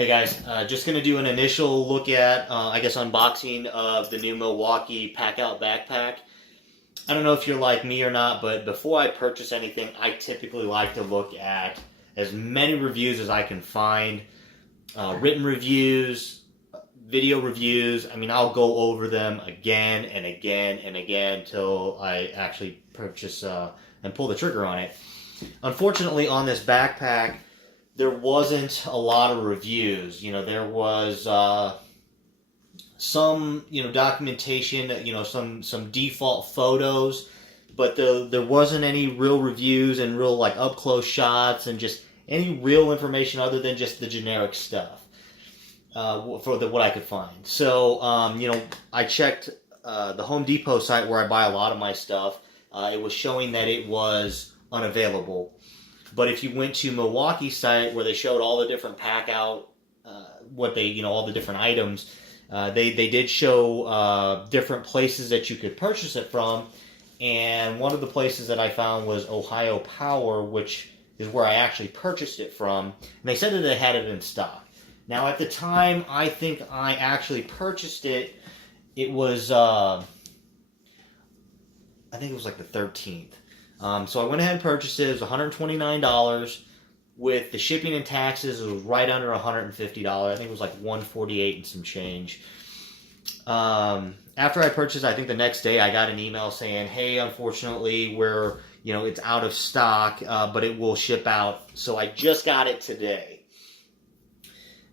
Hey guys, just going to do an initial look at, I guess, unboxing of the new Milwaukee Packout Backpack. I don't know if you're like me or not, but before I purchase anything, I typically like to look at as many reviews as I can find. Written reviews, video reviews. I mean, I'll go over them again and again and again until I actually purchase and pull the trigger on it. Unfortunately, on this backpack, there wasn't a lot of reviews. There was some, documentation, some default photos, but there wasn't any real reviews and real, like, up-close shots and just any real information other than just the generic stuff for what I could find. So, I checked the Home Depot site where I buy a lot of my stuff. It was showing that it was unavailable. But if you went to Milwaukee site where they showed all the different pack out, all the different items, they did show different places that you could purchase it from. And one of the places that I found was Ohio Power, which is where I actually purchased it from. And they said that they had it in stock. Now, at the time, I think I actually purchased it. It was, I think it was like the 13th. So I went ahead and purchased it. It was $129. With the shipping and taxes, it was right under $150. I think it was like $148 and some change. After I purchased, I think the next day I got an email saying, hey, unfortunately, it's out of stock, but it will ship out. So I just got it today.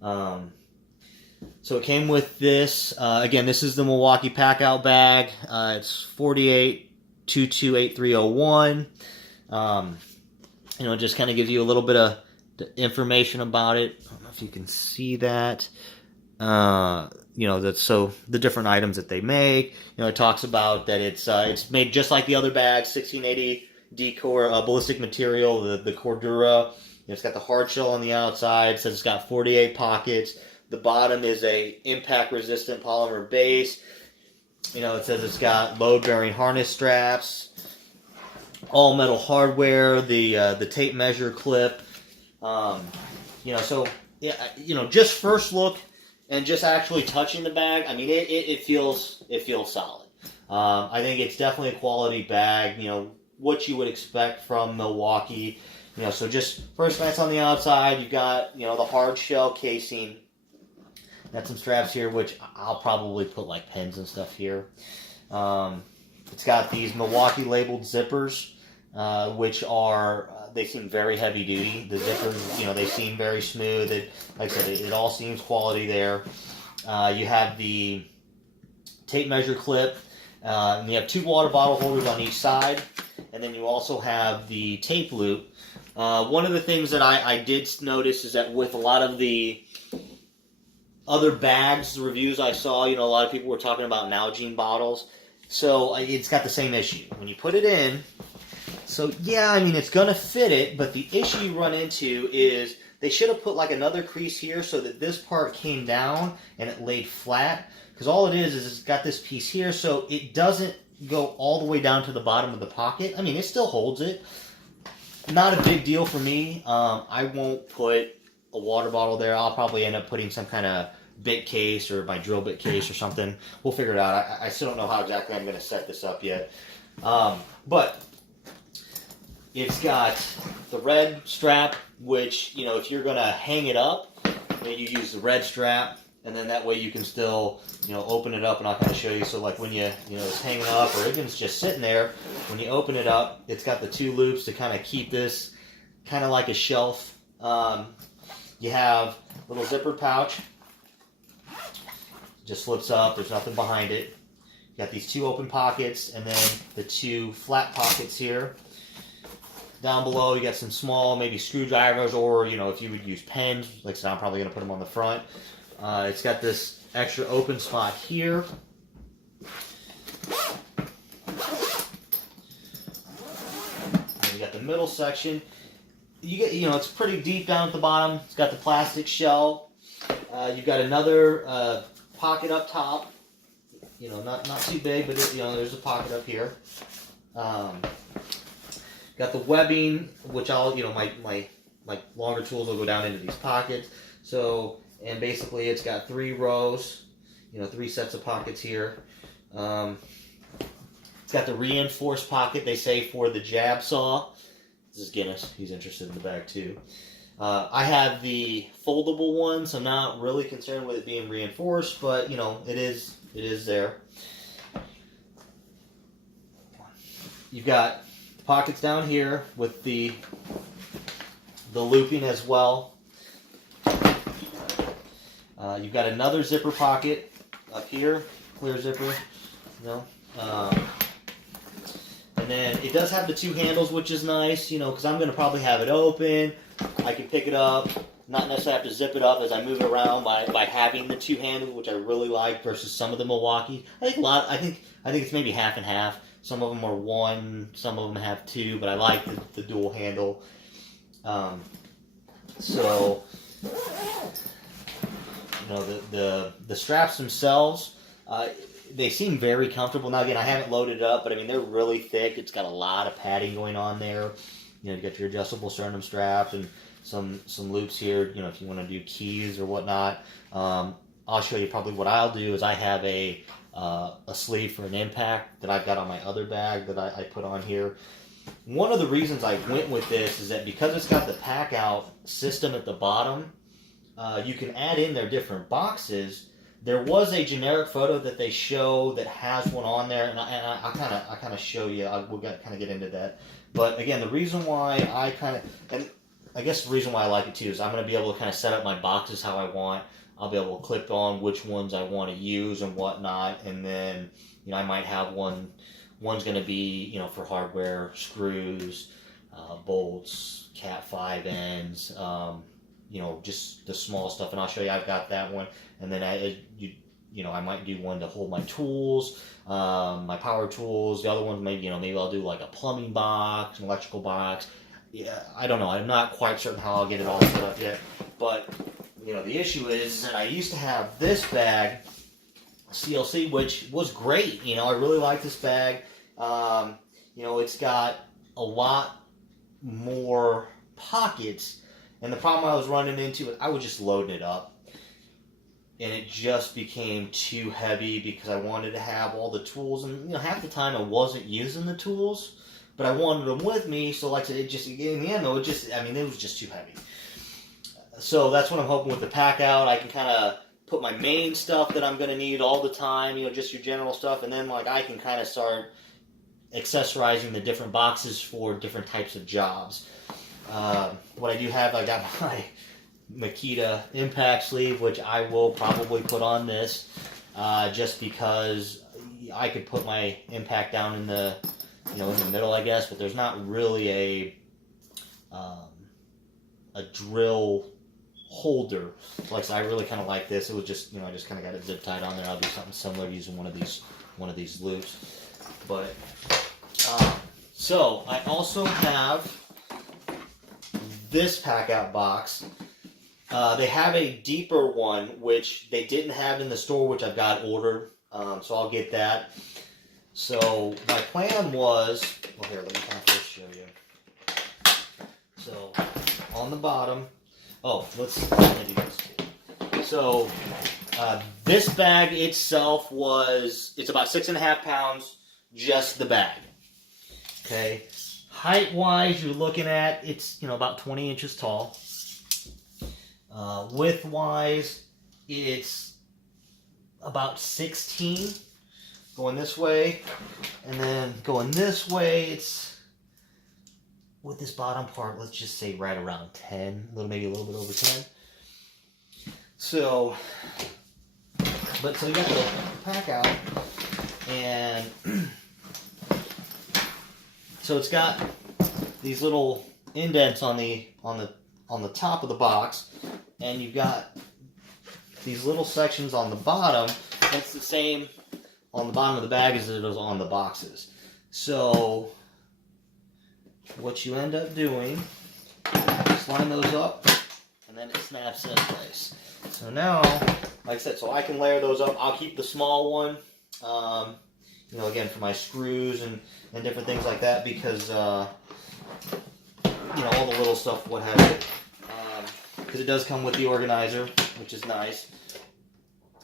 So it came with this. Again, this is the Milwaukee Packout bag. It's 48228301. It just kind of gives you a little bit of information about it. I don't know if you can see that. That's so the different items that they make. It talks about that it's made just like the other bags, 1680 D-core ballistic material, the Cordura. It's got the hard shell on the outside. It says it's got 48 pockets. The bottom is a impact-resistant polymer base. It says it's got load-bearing harness straps, all metal hardware, the tape measure clip. Just first look and just actually touching the bag, I mean, it feels solid. I think it's definitely a quality bag. What you would expect from Milwaukee. So just first glance on the outside, you've got the hard shell casing. Got some straps here, which I'll probably put like pens and stuff here. It's got these Milwaukee labeled zippers, which are, they seem very heavy duty. The zippers, they seem very smooth. Like I said, it all seems quality there. You have the tape measure clip, and you have two water bottle holders on each side, and then you also have the tape loop. One of the things that I did notice is that with a lot of the other bags, the reviews I saw, a lot of people were talking about Nalgene bottles. So it's got the same issue. When you put it in, so yeah, I mean, it's going to fit it, but the issue you run into is they should have put like another crease here so that this part came down and it laid flat. Because all it is it's got this piece here, so it doesn't go all the way down to the bottom of the pocket. I mean, it still holds it. Not a big deal for me. I won't put a water bottle there. I'll probably end up putting some kind of bit case or my drill bit case or something. We'll figure it out. I still don't know how exactly I'm going to set this up yet. But it's got the red strap, which, if you're going to hang it up, then you use the red strap, and then that way you can still, open it up, and I'll kind of show you. So like when it's hanging up or even it's just sitting there, when you open it up, it's got the two loops to kind of keep this kind of like a shelf. You have a little zipper pouch. Just flips up. There's nothing behind it. You got these two open pockets and then the two flat pockets here. Down below, you got some small, maybe screwdrivers, or if you would use pens. Like I said, I'm probably going to put them on the front. It's got this extra open spot here. And you got the middle section. You get, it's pretty deep down at the bottom. It's got the plastic shell. You've got another pocket up top. Not too big, but there's a pocket up here. Got the webbing, which I'll, my longer tools will go down into these pockets. So and basically it's got 3 rows, 3 sets of pockets here. It's got the reinforced pocket, they say, for the jab saw. This is Guinness. He's interested in the bag too. I have the foldable one, so I'm not really concerned with it being reinforced, but it is there. You've got pockets down here with the looping as well. You've got another zipper pocket up here, clear zipper. And then it does have the 2 handles, which is nice, because I'm going to probably have it open. I can pick it up, not necessarily have to zip it up as I move it around by having the 2 handles, which I really like versus some of the Milwaukee. I think it's maybe half and half. Some of them are 1, some of them have 2, but I like the dual handle. So the straps themselves, they seem very comfortable. Now again, I haven't loaded it up, but I mean they're really thick. It's got a lot of padding going on there. You got your adjustable sternum strap and some loops here. If you want to do keys or whatnot. I'll show you probably what I'll do is I have a sleeve for an impact that I've got on my other bag that I put on here. One of the reasons I went with this is that because it's got the pack out system at the bottom, you can add in their different boxes. There was a generic photo that they show that has one on there, and I kind of show you. We'll kind of get into that. But again, the reason why I guess the reason why I like it too is I'm going to be able to kind of set up my boxes how I want. I'll be able to clip on which ones I want to use and whatnot, and then I might have one's going to be for hardware, screws, bolts, Cat 5 ends, just the small stuff, and I'll show you. I've got that one, and then I might do one to hold my tools, my power tools. The other one maybe I'll do like a plumbing box, an electrical box. Yeah, I don't know. I'm not quite certain how I'll get it all set up yet, but the issue is that I used to have this bag, CLC, which was great. I really like this bag. It's got a lot more pockets, and the problem I was running into is I was just loading it up, and it just became too heavy because I wanted to have all the tools, and half the time I wasn't using the tools, but I wanted them with me. So like I said, it just in the end though, it was just too heavy. So that's what I'm hoping with the pack out. I can kind of put my main stuff that I'm going to need all the time, just your general stuff, and then I can kind of start accessorizing the different boxes for different types of jobs. What I do have, I got my Makita impact sleeve, which I will probably put on this, just because I could put my impact down in the in the middle, I guess, but there's not really a drill holder. Like I said, I really kind of like this. It was just I just kind of got it zip tied on there. I'll do something similar using one of these loops. But so I also have this pack out box. They have a deeper one which they didn't have in the store, which I've got ordered. So I'll get that. So my plan was, well, here, let me kind of first show you. So on the bottom, let me do this too. So this bag itself it's about 6.5 pounds, just the bag. Okay, height-wise, you're looking at it's about 20 inches tall. Width-wise, it's about 16. Going this way, and then going this way, it's with this bottom part, let's just say right around 10, maybe a little bit over 10. So you got the pack out, and so it's got these little indents on the top of the box, and you've got these little sections on the bottom. It's the same on the bottom of the bag as it is on the boxes. So what you end up doing is line those up, and then it snaps in place. So now, like I said, so I can layer those up. I'll keep the small one, again for my screws and different things like that, because all the little stuff, what have you. because it does come with the organizer, which is nice.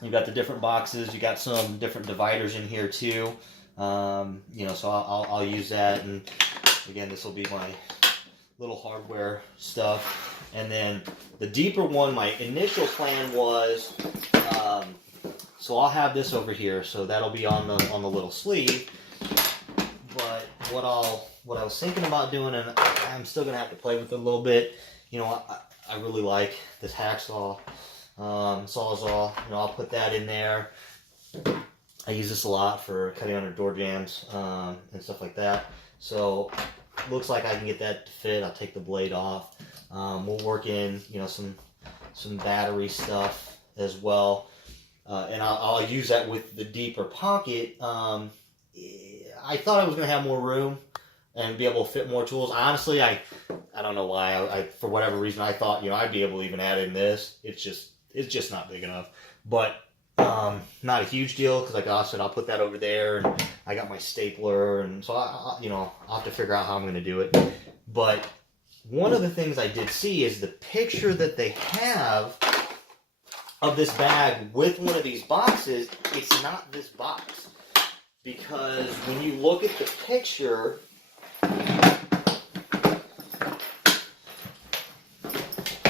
You got the different boxes. You got some different dividers in here too. You know, so I'll use that. And again, this will be my little hardware stuff. And then the deeper one, my initial plan was, so I'll have this over here. So that'll be on the little sleeve. But what I was thinking about doing, and I'm still gonna have to play with it a little bit. You know, I really like this hacksaw. Sawzall, you know, I'll put that in there. I use this a lot for cutting under door jams and stuff like that. So looks like I can get that to fit. I'll take the blade off. We'll work in, you know, some battery stuff as well, and I'll use that with the deeper pocket. I thought I was going to have more room and be able to fit more tools. Honestly, I don't know why. I for whatever reason I thought, you know, I'd be able to even add in this. It's just not big enough. But not a huge deal, because like I said, I'll put that over there, and I got my stapler, and so you know, I'll have to figure out how I'm going to do it. But one of the things I did see is the picture that they have of this bag with one of these boxes. It's not this box, because when you look at the picture,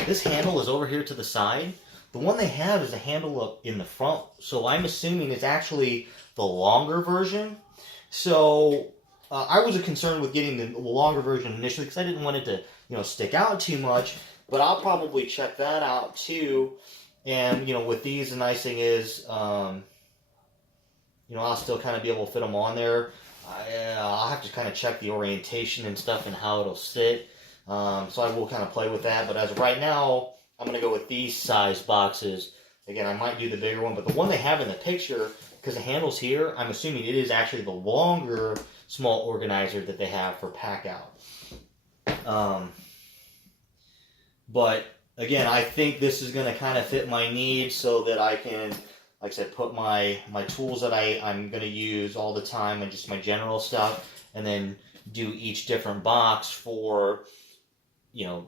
this handle is over here to the side. The one they have is a handle up in the front, so I'm assuming it's actually the longer version. So I was concerned with getting the longer version initially, because I didn't want it to, you know, stick out too much. But I'll probably check that out too. And you know, with these, the nice thing is, you know, I'll still kind of be able to fit them on there. I'll have to kind of check the orientation and stuff and how it'll sit. So I will kind of play with that. But as of right now, I'm going to go with these size boxes. Again, I might do the bigger one, but the one they have in the picture, because the handle's here, I'm assuming it is actually the longer small organizer that they have for pack out. But again, I think this is going to kind of fit my needs so that I can, like I said, put my tools that I'm going to use all the time and just my general stuff, and then do each different box for, you know,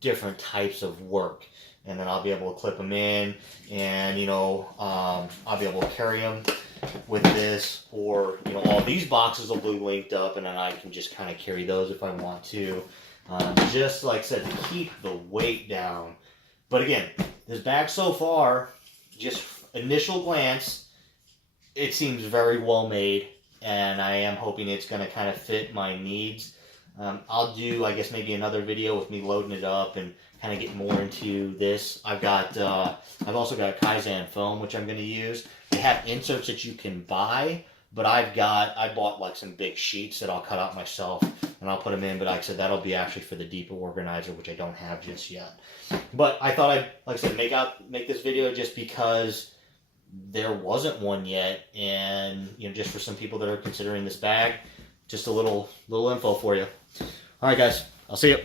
different types of work. And then I'll be able to clip them in, and you know, I'll be able to carry them with this, or you know, all these boxes will be linked up, and then I can just kind of carry those if I want to, just like I said, to keep the weight down. But again, this bag so far, just initial glance, it seems very well made, and I am hoping it's going to kind of fit my needs. I'll do, I guess, maybe another video with me loading it up and kind of get more into this. I've also got Kaizen foam, which I'm going to use. They have inserts that you can buy, but I bought like some big sheets that I'll cut out myself, and I'll put them in. But like I said, that'll be actually for the deeper organizer, which I don't have just yet. But I thought I'd, like I said, make this video just because there wasn't one yet, and you know, just for some people that are considering this bag, just a little info for you. All right, guys, I'll see you.